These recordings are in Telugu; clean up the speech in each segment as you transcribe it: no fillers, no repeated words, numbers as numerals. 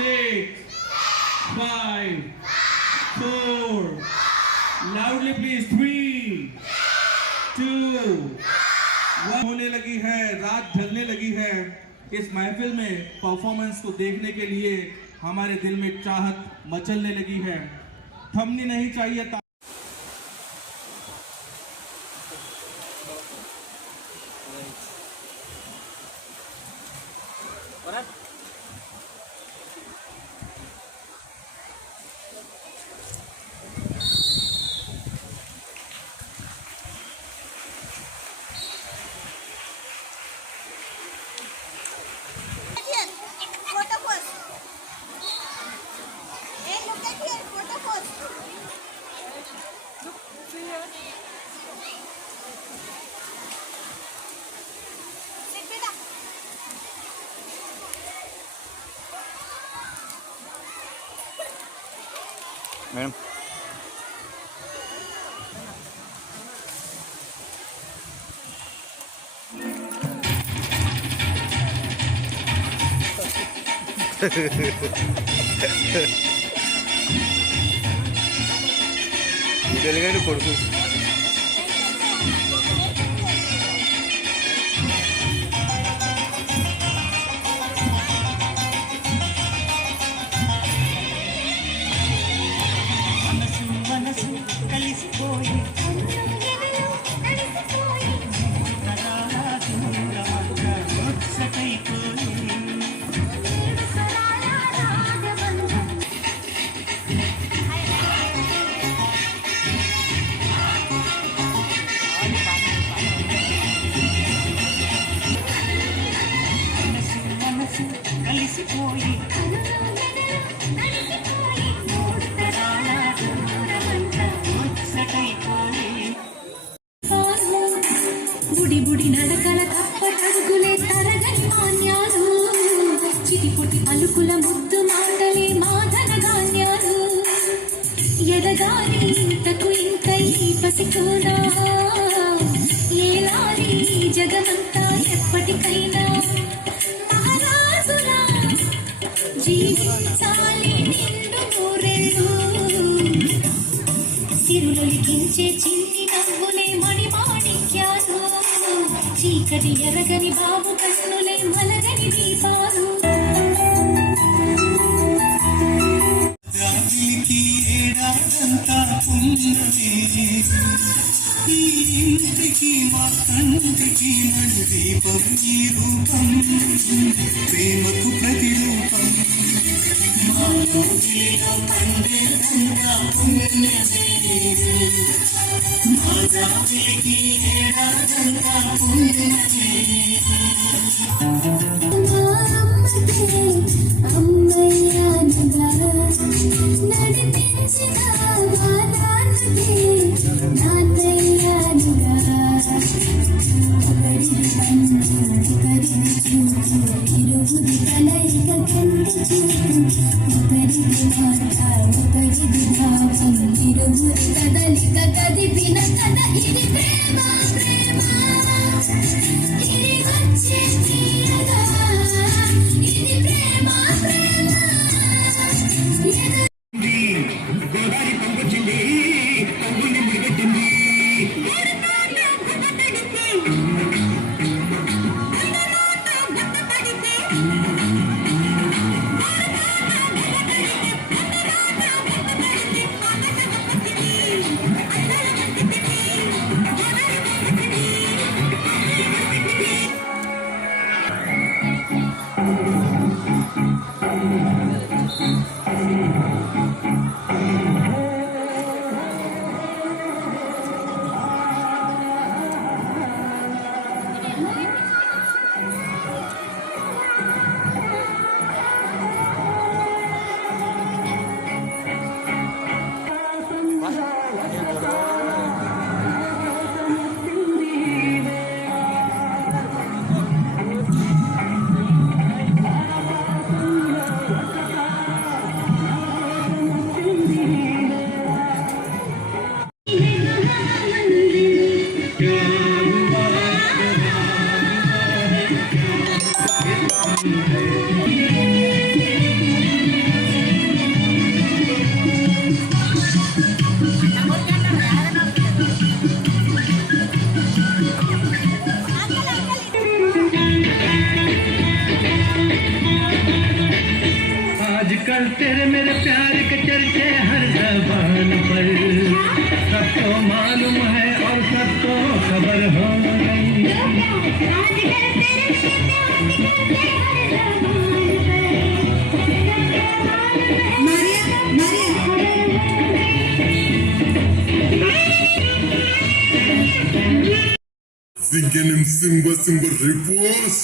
6, 5, 4. Loudly please. 3, 2, 1. होने लगी है, रात ढलने लगी है। इस महफिल में परफॉर्मेंस को देखने के लिए हमारे दिल में चाहत मचलने लगी है। थमनी नहीं चाहिए। मैडम తెలుగు కొడుకు బుడి నడకల తప్పటడుగులే తరగని మాన్యాలు చిటిపుటి పలుకుల ముద్దు మాటలే మాధన ధాన్యాలు ఎదగాలి ఇంతకు ఇంత ఈ పసికోనా ఏలాలి జగమంతా ఎప్పటికైనా మహారాజులా జీవించాలి నిండు నూరేళ్ళు సిరులొలికించే చిన్ని నవ్వులే మణిమాణిక్యాలు చీకటి ఎరగని బాబు కన్నులే మలగని దీపాలు ఏడాదంతా పుణ్యమే ఈ ఇంటికి మా తండ్రికి మన దీపం ఈ రూపం ప్రేమకు ప్రతిరూపం మాలో పండేదంతా పుణ్యమే మా జాతికి ఏడాదంతా పుణ్యమే Singing Simba reverse.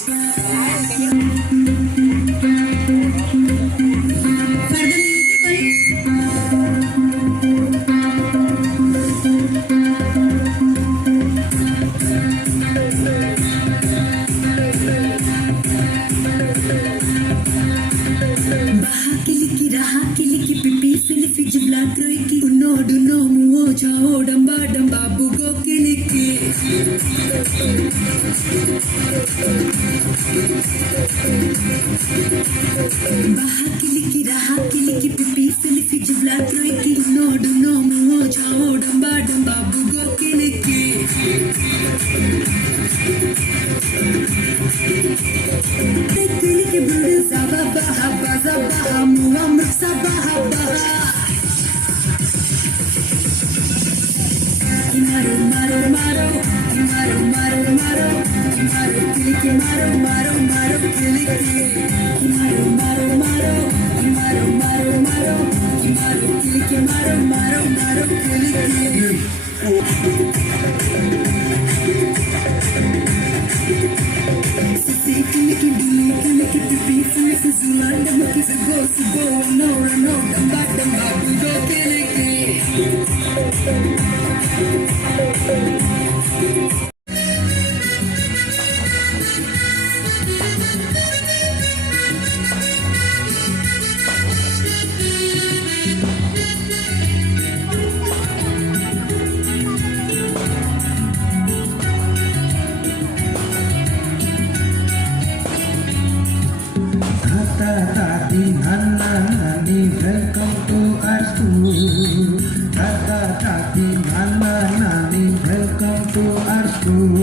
Welcome to our school. Tata Tati Nana Nani, welcome to our school.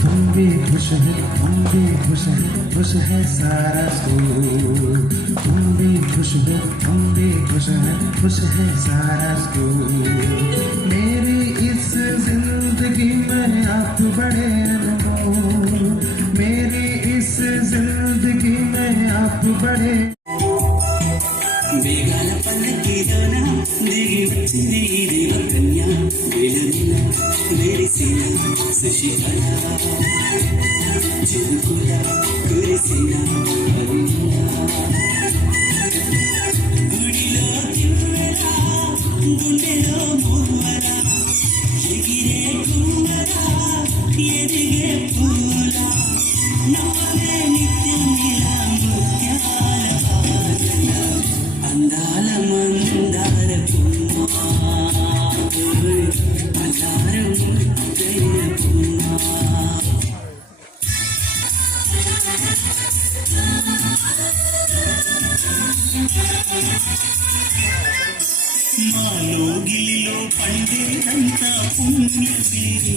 तुम भी खुश है, हम भी खुश है सारा स्कूल. तुम भी खुश हो, हम भी खुश है सारा स्कूल. मेरी इस जिंदगी में आप बड़े अनमोल. मेरी इस जिंदगी में आप बड़े. వేగాల పల్లకిలోన దిగి వచ్చింది ఈ దేవకన్య వేళ మెరిసిన శశికళ చిరుకుల కురిసిన గుడిలో తిరుమల గుండెలో మూవల ఎగిరే కుమ్మర ఎదిగే పూల నవ్వే నిత్యం ఇలా ముత్యాల అందాల మందార అల్లారం మాలో గిలిలో పండేదంతా పుణ్యగిరి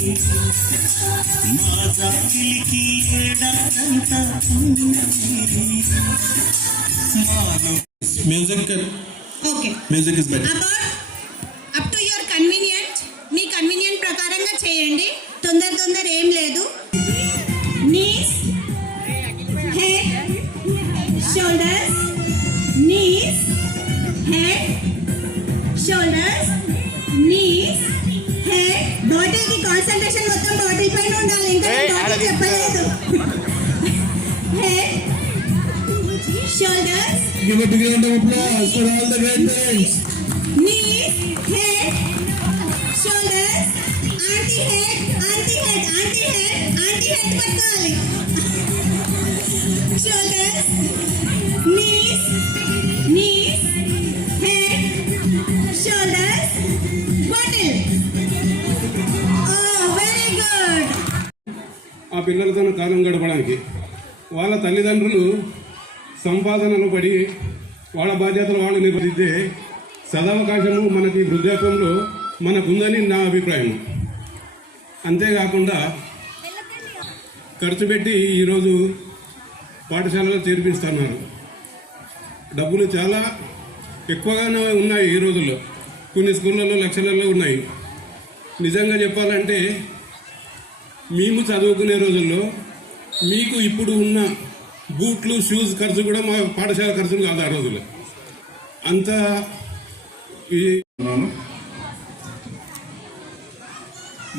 మా జాకిలికి ఏడాదంతా పుణ్యగిరి మాలో music is better up to your convenient. మీ కన్వీనియంట్ ప్రకారంగా చేయండి. తొందర ఏం లేదు. Knees head shoulders, knees head shoulders, knees head. Bottle కి కాన్సంట్రేషన్ మొత్తం బాటిల్ పైన ఉండాలి. ఇంకా బాటిల్ చెప్పలేదు. Head shoulders. Give a big round of applause for all the great things. Knees, head, shoulders, auntie head పట్టుకోవాలి. Shoulders, knees, head, shoulders, bottle. Oh, very good. ఆ పిల్లలతో కాలం గడపడానికి వాళ్ళ తల్లిదండ్రులు సంపాదనలు పడి వాళ్ళ బాధ్యతలు వాళ్ళు నిర్వహిస్తే సదవకాశము మనకి వృద్ధాప్యంలో మనకుందని నా అభిప్రాయం. అంతేకాకుండా ఖర్చు పెట్టి ఈరోజు పాఠశాలలో చేర్పిస్తున్నారు. డబ్బులు చాలా ఎక్కువగానే ఉన్నాయి ఈ రోజుల్లో. కొన్ని స్కూళ్ళల్లో లక్షలలో ఉన్నాయి. నిజంగా చెప్పాలంటే మేము చదువుకునే రోజుల్లో మీకు ఇప్పుడు ఉన్న బూట్లు షూస్ ఖర్చు కూడా మా పాఠశాల ఖర్చులు కాదు ఆ రోజుల్లో. అంత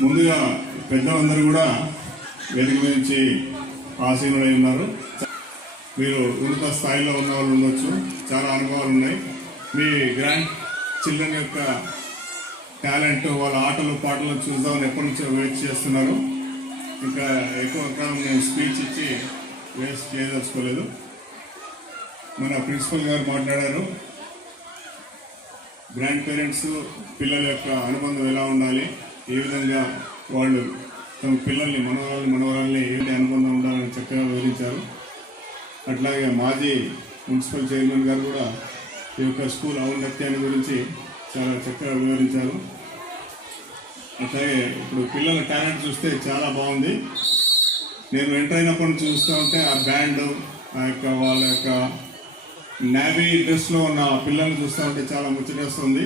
ముందుగా పెద్దలందరూ కూడా వేదిక నుంచి ఆసీనులై ఉన్నారు. మీరు ఉన్నత స్థాయిలో ఉన్న వాళ్ళు ఉండొచ్చు, చాలా అనుభవాలు ఉన్నాయి. మీ గ్రాండ్ చిల్డ్రన్ యొక్క టాలెంట్, వాళ్ళ ఆటలు పాటలు చూద్దామని ఎప్పటి నుంచో వెయిట్ చేస్తున్నారు. ఇంకా ఎక్కువ కాలం నేను స్పీచ్ ఇచ్చి వేస్ట్ చేయదలుచుకోలేదు. మన ప్రిన్సిపల్ గారు మాట్లాడారు, గ్రాండ్ పేరెంట్స్ పిల్లల యొక్క అనుబంధం ఎలా ఉండాలి, ఏ విధంగా వాళ్ళు తమ పిల్లల్ని మనవరాల్ని ఏ అనుబంధం ఉండాలని చక్కగా వివరించారు. అట్లాగే మాజీ మున్సిపల్ చైర్మన్ గారు కూడా ఈ యొక్క స్కూల్ ఔన్నత్యాన్ని గురించి చాలా చక్కగా వివరించారు. అట్లాగే ఇప్పుడు పిల్లల టాలెంట్ చూస్తే చాలా బాగుంది. నేను ఎంటర్ అయినప్పటి నుంచి చూస్తూ ఉంటే ఆ బ్యాండ్, ఆ యొక్క వాళ్ళ యొక్క నేవీ డ్రెస్లో ఉన్న పిల్లల్ని చూస్తూ ఉంటే చాలా ముచ్చటేస్తుంది.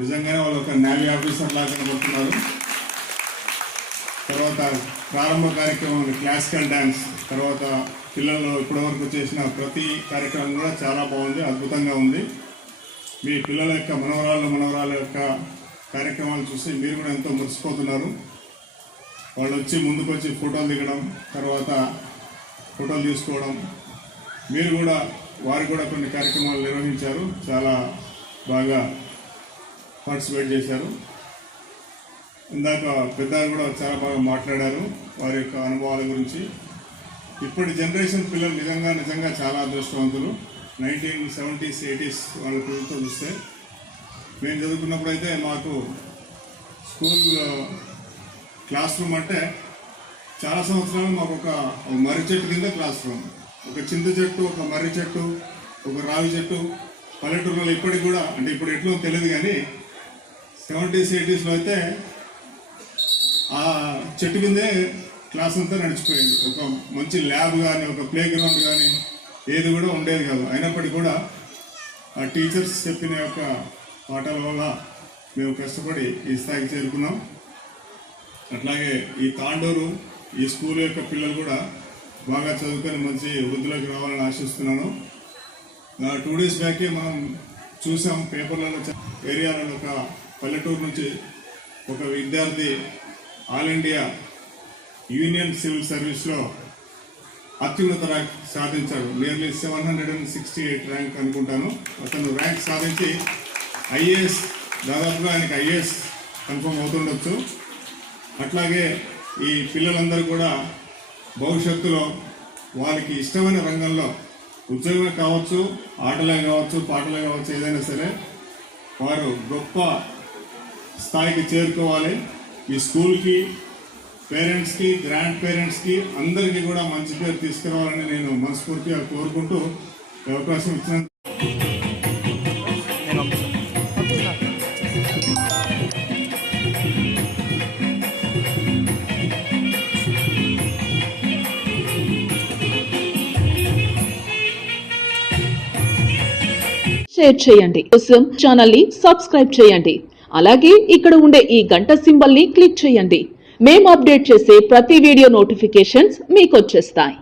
నిజంగానే వాళ్ళు ఒక నేవీ ఆఫీసర్ లాగా కనబడుతున్నారు. తర్వాత ప్రారంభ కార్యక్రమం క్లాసికల్ డ్యాన్స్, తర్వాత పిల్లలు ఇప్పటివరకు చేసిన ప్రతి కార్యక్రమం కూడా చాలా బాగుంది, అద్భుతంగా ఉంది. మీ పిల్లల యొక్క మనవరాళ్ళ యొక్క కార్యక్రమాలు చూసి మీరు కూడా ఎంతో మురిసిపోతున్నారు. వాళ్ళు వచ్చి ముందుకు వచ్చి ఫోటోలు దిగడం, తర్వాత ఫోటోలు తీసుకోవడం, మీరు కూడా వారు కూడా కొన్ని కార్యక్రమాలు నిర్వహించారు, చాలా బాగా పార్టిసిపేట్ చేశారు. ఇందాక పెద్దలు కూడా చాలా బాగా మాట్లాడారు వారి యొక్క అనుభవాల గురించి. ఇప్పటి జనరేషన్ పిల్లలు నిజంగా చాలా అదృష్టవంతులు. 1970s 80s వాళ్ళ పిల్లలతో చూస్తే, మేము చదువుకున్నప్పుడు అయితే మాకు స్కూల్ క్లాస్ రూమ్ అంటే చాలా సంవత్సరాలు మాకు ఒక మర్రి చెట్టు కింద క్లాస్ రూమ్, ఒక చింత చెట్టు, ఒక మర్రి చెట్టు, ఒక రావి చెట్టు. పల్లెటూరులో ఇప్పటికి కూడా, అంటే ఇప్పుడు ఎట్లా తెలియదు కానీ 70s 80s అయితే ఆ చెట్టు కిందే క్లాస్ అంతా నడిచిపోయింది. ఒక మంచి ల్యాబ్ కానీ, ఒక ప్లే గ్రౌండ్ కానీ ఏది కూడా ఉండేది కాదు. అయినప్పటికీ కూడా ఆ టీచర్స్ చెప్పిన యొక్క పాఠాల వల్ల మేము కష్టపడి ఈ స్థాయికి చేరుకున్నాం. అట్లాగే ఈ తాండూరు ఈ స్కూల్ యొక్క పిల్లలు కూడా బాగా చదువుకొని మంచి వృద్ధిలోకి రావాలని ఆశిస్తున్నాను. 2 days బ్యాకే మనం చూసాం పేపర్లలో, ఏరియాలలో ఒక పల్లెటూరు నుంచి ఒక విద్యార్థి ఆల్ ఇండియా యూనియన్ సివిల్ సర్వీస్లో అత్యున్నత ర్యాంక్ సాధించాడు. నియర్లీ 768 ర్యాంక్ అనుకుంటాను. అతను ర్యాంక్ సాధించి ఐఏఎస్, దాదాపుగా ఆయనకి ఐఏఎస్ కన్ఫర్మ్ అవుతుండొచ్చు. అట్లాగే ఈ పిల్లలందరూ కూడా భవిష్యత్తులో వాళ్ళకి ఇష్టమైన రంగంలో ఉద్యోగమే కావచ్చు, ఆటలే కావచ్చు, పాటలే కావచ్చు, ఏదైనా సరే వారు గొప్ప స్థాయికి చేరుకోవాలి. ఈ స్కూల్కి, పేరెంట్స్కి, గ్రాండ్ పేరెంట్స్కి అందరికీ కూడా మంచి పేరు తీసుకురావాలని నేను మనస్ఫూర్తిగా కోరుకుంటూ అవకాశం ఇచ్చిన షేర్ చేయండి. కోసం ఛానల్ ని సబ్స్క్రైబ్ చేయండి. అలాగే ఇక్కడ ఉండే ఈ గంట సింబల్ ని క్లిక్ చేయండి. మేము అప్డేట్ చేసే ప్రతి వీడియో నోటిఫికేషన్స్ మీకు వచ్చేస్తాయి.